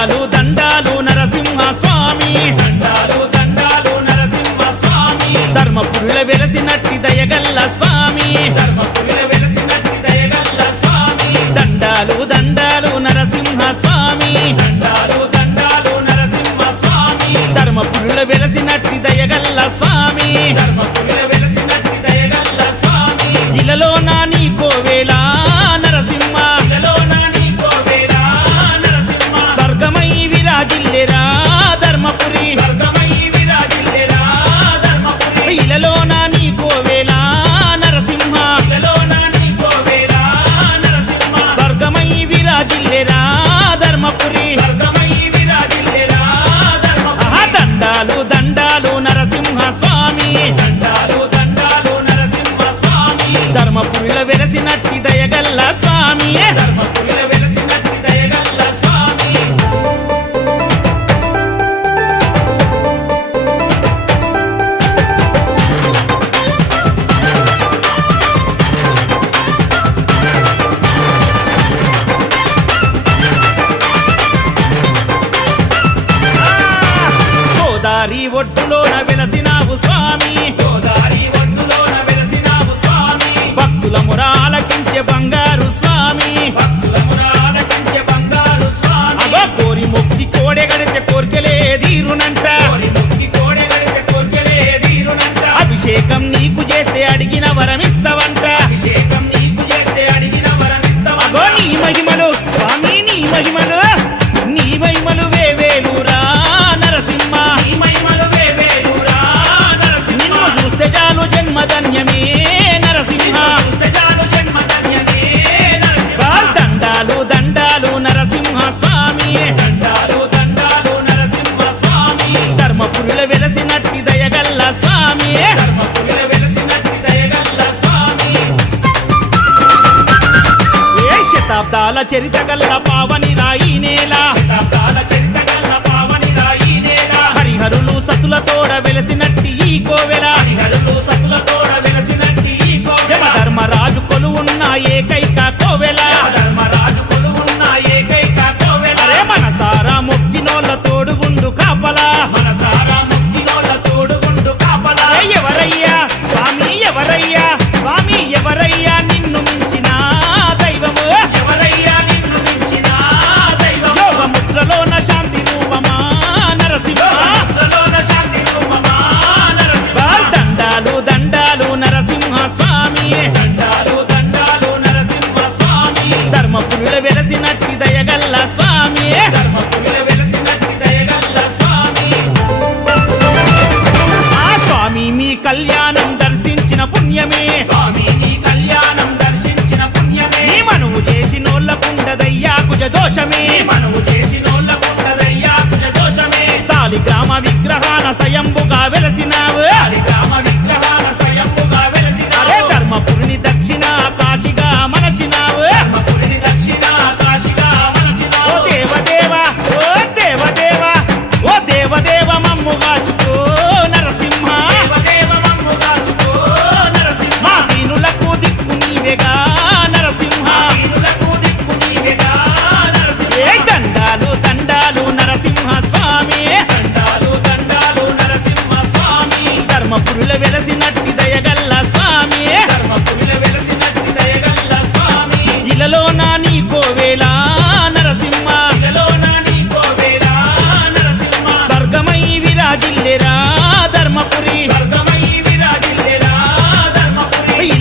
దండాలు దండాలు నరసింహ స్వామి దండాలు దండాలు నరసింహ స్వామి ధర్మపురిలో వెలసినట్టి దయగల్ల స్వామి ధర్మపురిలో వెలసినట్టి దయగల్ల స్వామి దండాలు దండాలు నరసింహ స్వామి దండాలు దండాలు నరసింహ స్వామి ధర్మపురిలో వెలసినట్టి దయగల్ల స్వామి ధర్మపురిలో వెలసినట్టి దయగల్ల స్వామి ఇలలో నా నీకో వేళ నరసింహ ఇలలో నా నీకో వేళ నరసింహ స్వర్గమై విరాజిల్లెరా ధర్మపురి స్వర్గమై విరాజిల్లెరా ధర్మపురి ఇలలో నా నీకో వేళ నరసింహ ఇలలో నా నీకో వేళ నరసింహ స్వర్గమై విరాజిల్లెరా ధర్మపురి స్వర్గమై విరాజిల్లెరా ధర్మపురి దండాలు దండాలు నరసింహ స్వామి దండాలు దండాలు నరసింహ స్వామి ధర్మపురిలో వెలసినట్టి దయగల్ల స్వామి ధర్మపురిలో వెలసినట్టి దయగల్ల స్వామి గోదారి ఒడ్డులోన వెలసినావు స్వామి గోదారి ఒడ్డులోన వెలసినావు స్వామి భక్తుల మురాలకించే బంగారు స్వామి భక్తుల మురాలకించే బంగారు స్వామి అగో కోరి మొక్కి కోడెగడితే కోర్కెలే తీరునంట కోరి మొక్కి కోడెగడితే కోర్కెలే తీరునంట అభిషేకం నీకు చేస్తే అడిగిన వరమిస్తావంట అభిషేకం నీకు చేస్తే అడిగిన వరమిస్తావంట అగో నీ మహిమలు స్వామి నీ మహిమలు నీ మహిమలు వేవేలురా నరసింహ నీ మహిమలు వేవేలురా నరసింహ నిన్ను చూస్తే చాలు జన్మధన్యమే నరసింహ చూస్తే చాలు జన్మధన్యమే నరసింహ దండాలు దండాలు నరసింహ స్వామి దండాలు దండాలు నరసింహ స్వామి ధర్మపురిలో వెలసినట్టి దయగల్ల స్వామి ధర్మపురిలో వెలసినట్టి దయగల్ల స్వామి ఏ శతాబ్దాల చరిత గల్ల పావని రాయి నేల శతాబ్దాల చరిత గల్ల పావని రాయి నేల హరిహరులు సతులతోడ వెలసినట్టి ఈ కోవెల హరిహరులు సతులతోడ వెలసినట్టి ఈ కోవెల ధర్మరాజు కొలువున్న ఏకైక కోవెల ధర్మరాజు కొలువున్న ఏకైక కోవెల అరే మనసారా మొక్కినోళ్ళ తోడుగుండు కాపలా మనసారా మొక్కినోళ్ళ తోడుగుండు కాపలా ఎవరయ్యా స్వామి ఎవరయ్యా స్వామి ఎవరయ్యా నిన్ను మించిన దైవము ఎవరయ్యా నిన్ను మించిన దైవము యోగముద్రలోన శాంతి రూపమా నరసింహ యోగముద్రలోన శాంతి రూపమా నరసింహ దండాలు దండాలు నరసింహ స్వామి దండాలు దండాలు నరసింహ స్వామి ధర్మపురిలో వెలసినట్టి దయగల్ల స్వామి ధర్మపురిలో వెలసినట్టి దయగల్ల స్వామి ఆ స్వామి మీ కళ్యాణం దర్శించిన పుణ్యమే స్వామి మీ కళ్యాణం దర్శించిన పుణ్యమే నీ మనువు చేసినోళ్ళకుండదయ్యా కుజ దోషమే మనువు చేసినోళ్ళకుండదయ్యా కుజ దోషమే సాలిగ్రామ విగ్రహాన స్వయంభు